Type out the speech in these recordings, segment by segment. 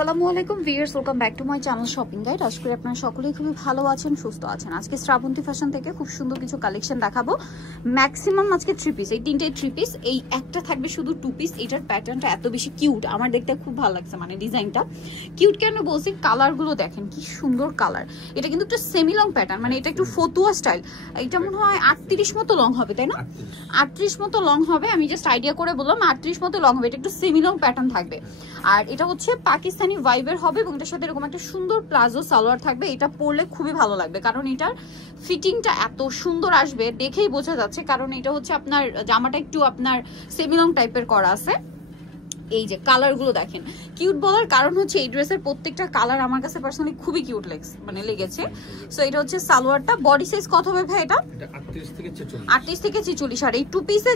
আসসালামু আলাইকুম viewers, welcome back to my channel shopping guide. আশা করি আপনারা সকলেই খুবই ভালো আছেন, সুস্থ আছেন। আজকে শ্রাবন্তী ফ্যাশন থেকে খুব সুন্দর কিছু কালেকশন দেখাবো। ম্যাক্সিমাম আজকে 3 পিস, এই তিনটে 3 পিস, এই একটা থাকবে শুধু 2 পিস। এটার প্যাটার্নটা এত বেশি কিউট, আমার দেখতে খুব ভালো লাগছে, মানে ডিজাইনটা কিউট। কেন বলছি, কালারগুলো দেখেন কি সুন্দর কালার। এটা কিন্তু একটা সেমি লং প্যাটার্ন, মানে এটা একটু ফতুয়া স্টাইল। এটা মনে হয় 38 মতো লং হবে, তাই না? 38 মতো লং হবে, আমি জাস্ট আইডিয়া করে বললাম 38 মতো লং হবে। এটা একটু সেমি লং প্যাটার্ন থাকবে, আর এটা হচ্ছে পাকিস্তানি ভাইবের হবে, এবং এটার সাথে এরকম একটা সুন্দর প্লাজো সালোয়ার থাকবে। এটা পরলে খুবই ভালো লাগবে, কারণ এটার ফিটিংটা এত সুন্দর আসবে, দেখেই বোঝা যাচ্ছে। কারণ এটা হচ্ছে আপনার জামাটা একটু আপনার সেমি লং টাইপের করা আছে। এই যে কালারগুলো দেখেন, কিউট বলার কারণ হচ্ছে এই ড্রেসের প্রত্যেকটা কালার আমার কাছে পার্সোনালি খুবই কিউট লেগেছে। সো এটা হচ্ছে সালোয়ারটা। বডি সাইজ কত হবে ভাই? এটা 38 থেকে 46। আর এই 2 পিসে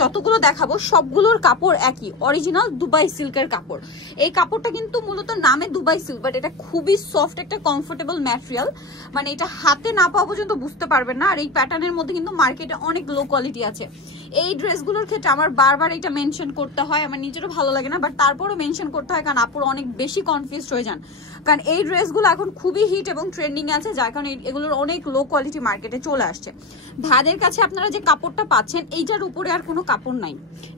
যতগুলো দেখাবো সবগুলোর কাপড় একই, অরিজিনাল দুবাই সিল্কের কাপড়। এই কাপড়টা কিন্তু মূলত নামে দুবাই সিল্ক, বাট এটা খুবই সফট একটা কমফোর্টেবল ম্যাটেরিয়াল, মানে এটা হাতে না পাওয়া পর্যন্ত বুঝতে পারবেন না। আর এই প্যাটার্নের মধ্যে কিন্তু মার্কেটে অনেক লো কোয়ালিটি আছে। এই ড্রেসগুলোর ক্ষেত্রে আমার বারবার এটা মেনশন করতে হয়, আমার নিজেরও ভালো লাগে না, বাট তারপরও মেনশন করতে হয়, কারণ আপুরা অনেক বেশি কনফিউজড হয়ে যান। কারণ এই ড্রেসগুলো এখন খুবই হিট এবং ট্রেন্ডিং আছে, যার কারণে এগুলোর অনেক লো কোয়ালিটি মার্কেটে চলে আসছে। ভাইদের কাছে আপনারা যে কাপড়টা পাচ্ছেন, এইটার উপরে আর কোনো কাপড় নাই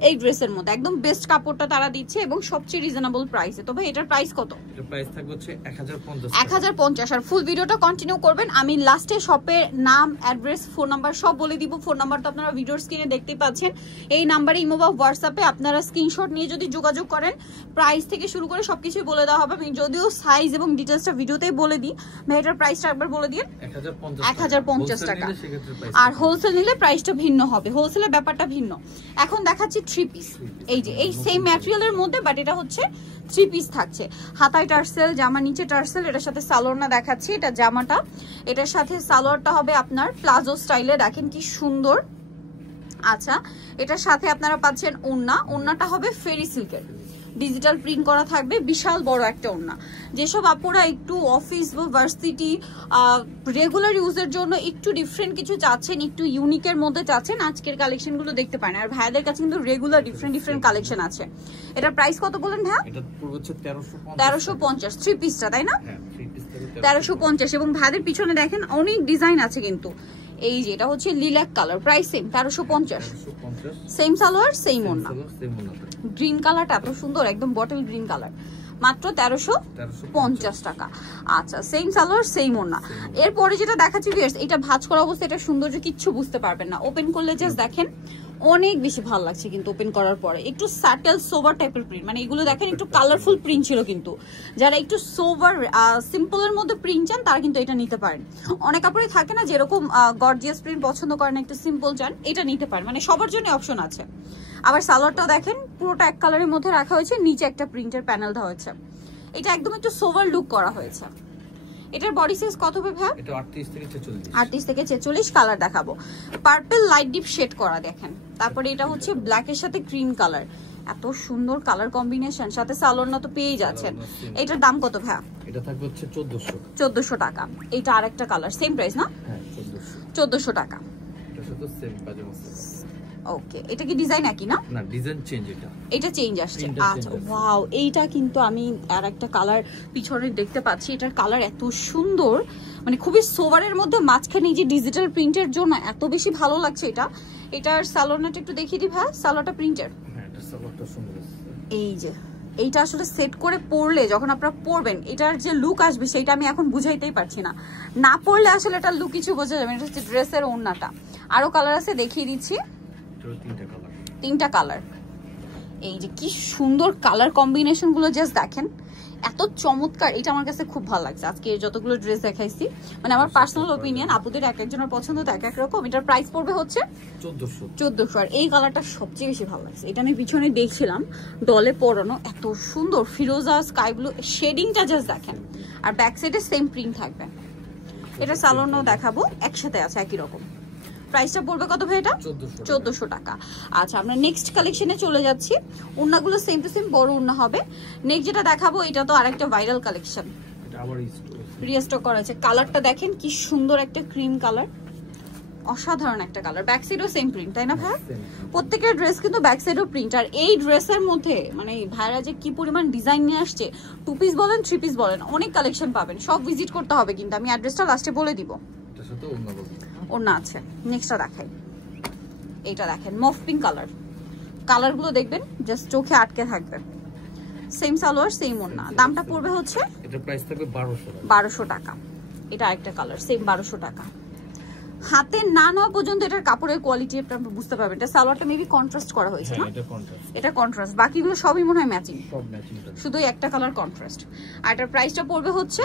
এই ড্রেসের মধ্যে। একদম বেস্ট কাপড়টা তারা দিচ্ছে, এবং সবচেয়ে রিজনেবল প্রাইসে। তবে এটার প্রাইস কত? এটার প্রাইস থাকবে হচ্ছে 1050। আর ফুল ভিডিওটা কন্টিনিউ করবেন। আমি লাস্টে শপের নাম, অ্যাড্রেস, ফোন নাম্বার সব বলে দিব। ফোন নাম্বারটা আপনারা ভিডিওর স্ক্রিনে দেখতেই পাচ্ছেন। এই নাম্বারে ইমো বা হোয়াটসঅ্যাপে আপনারা স্ক্রিনশট নিয়ে যদি যোগাযোগ করেন, প্রাইস থেকে শুরু করে সবকিছুই বলে দেওয়া হবে। আমি যদিও সাইজ এবং ডিটেলসটা ভিডিওতেই বলে দিই। এটার প্রাইসটা একবার বলে দিন। 1050 টাকা। আর হোলসেল নিলে প্রাইসটা ভিন্ন হবে, হোলসেলের ব্যাপারটা ভিন্ন। এখন দেখাচ্ছি 3 পিস। এই যে এই সেম ম্যাটেরিয়ালের মধ্যে, বাট এটা হচ্ছে 3 পিস থাকছে। হাতায় টার্সেল, জামা নিচে টার্সেল। এটার সাথে সালোয়ারটা দেখাচ্ছি, এটা জামাটা। এটার সাথে সালোয়ারটা হবে আপনার প্লাজো স্টাইলে, দেখেন কি সুন্দর। আচ্ছা, এটার সাথে আপনারা পাচ্ছেন ওড়না। ওড়নাটা হবে ফেরি সিল্কের, ডিজিটাল প্রিন্ট করা থাকবে, বিশাল বড় একটা ওড়না। যেসব আপুরা একটু অফিস বা ভার্সিটি রেগুলার ইউজের জন্য একটু ডিফারেন্ট কিছু চাচ্ছেন, একটু ইউনিকের মধ্যে চাচ্ছেন, আজকের কালেকশনগুলো দেখতে পারেন। আর ভাইয়াদের কাছে কিন্তু রেগুলার ডিফারেন্ট কালেকশন আছে। এটার প্রাইস কত বলেন ভাইয়া? এটা পুরো হচ্ছে 1350। 3 পিসটা, তাই না? হ্যাঁ, 3 পিস 1350। এবং ভাইয়াদের পিছনে দেখেন অনেক ডিজাইন আছে কিন্তু। এই যে এটা হচ্ছে lilac colour, price same 1350। Same salwar, same ওড়না। গ্রিন কালারটা এত সুন্দর, একদম বটল গ্রিন কালার, মাত্র 1350 টাকা। আচ্ছা, সেম সালোয়ার, সেম ওড়না। এরপরে যেটা দেখাচ্ছি ভিউয়ার্স, এটা ভাঁজ করা অবস্থা, এটা সৌন্দর্য কিচ্ছু বুঝতে পারবেন না। ওপেন করলে জাস্ট দেখেন, অনেক বেশি ভালো লাগছে কিন্তু ওপেন করার পরে। একটু স্যাটেল সোভার টাইপের প্রিন্ট, মানে এগুলো দেখেন একটু কালারফুল প্রিন্ট ছিল, কিন্তু যারা একটু সোভার সিম্পলের মধ্যে প্রিন্ট চান তারা কিন্তু এটা নিতে পারেন। অনেক কাপড়ে থাকে না যেরকম গর্জিয়াস প্রিন্ট পছন্দ করেন, একটু সিম্পল চান, এটা নিতে পারেন, মানে সবার জন্য অপশন আছে। আবার সালোয়ারটাও দেখেন পুরোটা এক কালারের মধ্যে রাখা হয়েছে, নিচে একটা প্রিন্টের প্যানেল দেওয়া হয়েছে। এটা একদম একটু সোভার লুক করা হয়েছে। এটার বডি সাইজ কত হবে ভাই? এটা 38 থেকে 46। 38 থেকে 46 কালার দেখাবো। পার্পল লাইট ডিপ শেড করা দেখেন। তারপরে এটা হচ্ছে ব্ল্যাক এর সাথে ক্রিম কালার, এত সুন্দর কালার কম্বিনেশন, সাথে সালোয়ার তো পেয়ে যাচ্ছেন। এটার দাম কত ভাই? এটা থাকবে হচ্ছে 1400 টাকা। এটা আরেকটা কালার, সেম প্রাইস না? হ্যাঁ, 1400 টাকা। এটার সাথে সেম পাজামা। ওকে, এটা কি ডিজাইন একই না? না, ডিজাইন চেঞ্জ। এটা চেঞ্জ আসছে। আচ্ছা, ওয়াও, এইটা কিন্তু আমি আর একটা কালার পিছনে দেখতে পাচ্ছি। এটার কালার এত সুন্দর, মানে খুবই সোভারের মধ্যে মাঝখানে এই যে ডিজিটাল প্রিন্টের জন্য এত বেশি ভালো লাগছে এটা। এটার সালোয়ারটা একটু দেখিয়ে দিই ভাই, সালোয়ারটা প্রিন্টের। হ্যাঁ, এটা সালোয়ারটা সুন্দর। এই যে এইটা আসলে সেট করে পরলে, যখন আপনারা পরবেন, এটার যে লুক আসবে সেটা আমি এখন বুঝাইতেই পারছি না। না পরলে আসলে এটার লুক কিছু বোঝা যাবে। এটা হচ্ছে ড্রেসের ওড়নাটা। আরো কালার আছে, দেখিয়ে দিচ্ছি। 3টা কালার। এই যে কি সুন্দর কালার কম্বিনেশন গুলো জাস্ট দেখেন, এত চমৎকার। এটা আমার কাছে খুব ভালো লাগছে আজকে যতগুলো ড্রেস দেখাইছি, মানে আমার পার্সোনাল ওপিনিয়ন। আপুদের এক একজনের পছন্দ তো এক এক রকম। এটার প্রাইস পড়বে হচ্ছে 1400। আর এই কালারটা সবচেয়ে বেশি ভালো লাগছে। এটা আমি পিছনে দেখছিলাম ডলে পরানো, এত সুন্দর ফিরোজা স্কাই ব্লু শেডিংটা জাস্ট দেখেন। আর ব্যাক সাইডে সেম প্রিন্ট থাকবে। এটা সালোয়ারও দেখাবো, একসাথে আছে একই রকম। প্রাইসটা পড়বে কত ভাই? এটা 1400 টাকা। আচ্ছা, আমরা নেক্সট কালেকশনে চলে যাচ্ছি। ওড়নাগুলো সেম টু সেম বড় ওড়না হবে। নেক্সট যেটা দেখাবো, এটা তো আরেকটা ভাইরাল কালেকশন, এটা আবার রিস্টক করা আছে। কালারটা দেখেন কি সুন্দর, একটা ক্রিম কালার, অসাধারণ একটা কালার, ব্যাক সাইডও সেম প্রিন্ট, তাই না ভাই? প্রত্যেকের ড্রেস কিন্তু ব্যাক সাইডও প্রিন্ট। আর এই ড্রেসের মধ্যে মানে ভাইরা যে কি পরিমাণ ডিজাইন নিয়ে আসছে, 2 পিস বলেন 3 পিস বলেন, অনেক কালেকশন পাবেন। সব ভিজিট করতে হবে কিন্তু, আমি অ্যাড্রেসটা লাস্টে বলে দিব। ওড়না আছে। নেক্সটটা দেখাই, এইটা দেখেন মফ পিঙ্ক কালার, কালারগুলো দেখবেন জাস্ট চোখে আটকে থাকবে। সেম সালোয়ার সেম ওড়না, দামটা পড়বে হচ্ছে এটা প্রাইস থাকবে 1200 টাকা। এটা আরেকটা কালার সেম 1200 টাকা। হাতে না নেওয়া পর্যন্ত এটার কাপড়ের কোয়ালিটি আপনি বুঝতে পারবেন। এটা সালোয়ারটা মেবি কন্ট্রাস্ট করা হয়েছে না? এটা কন্ট্রাস্ট, বাকিগুলো সবই মনে হয় ম্যাচিং, শুধু একটা কালার কন্ট্রাস্ট। আর এটার প্রাইসটা পড়বে হচ্ছে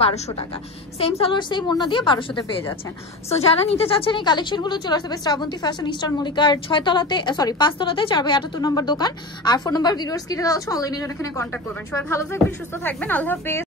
1200 টাকা। সেম সালোয়ার সেম ওড়না দিয়ে 1200 তে পেয়ে যাচ্ছেন। সো যারা নিতে চাচ্ছেন এই কালেকশনগুলো চলে আসবে শ্রাবন্তী ফ্যাশন, ইস্টার্ন মল্লিকার 6 তলাতে, সরি 5 তলাতে, 4/78 নম্বর দোকান। আর ফোন নাম্বার ভিডিওর স্ক্রিনে দেওয়া আছে, অনলাইনে এখানে কন্ট্যাক্ট করবেন। সবাই ভালো থাকবেন, সুস্থ থাকবেন, আল্লাহ হাফেজ।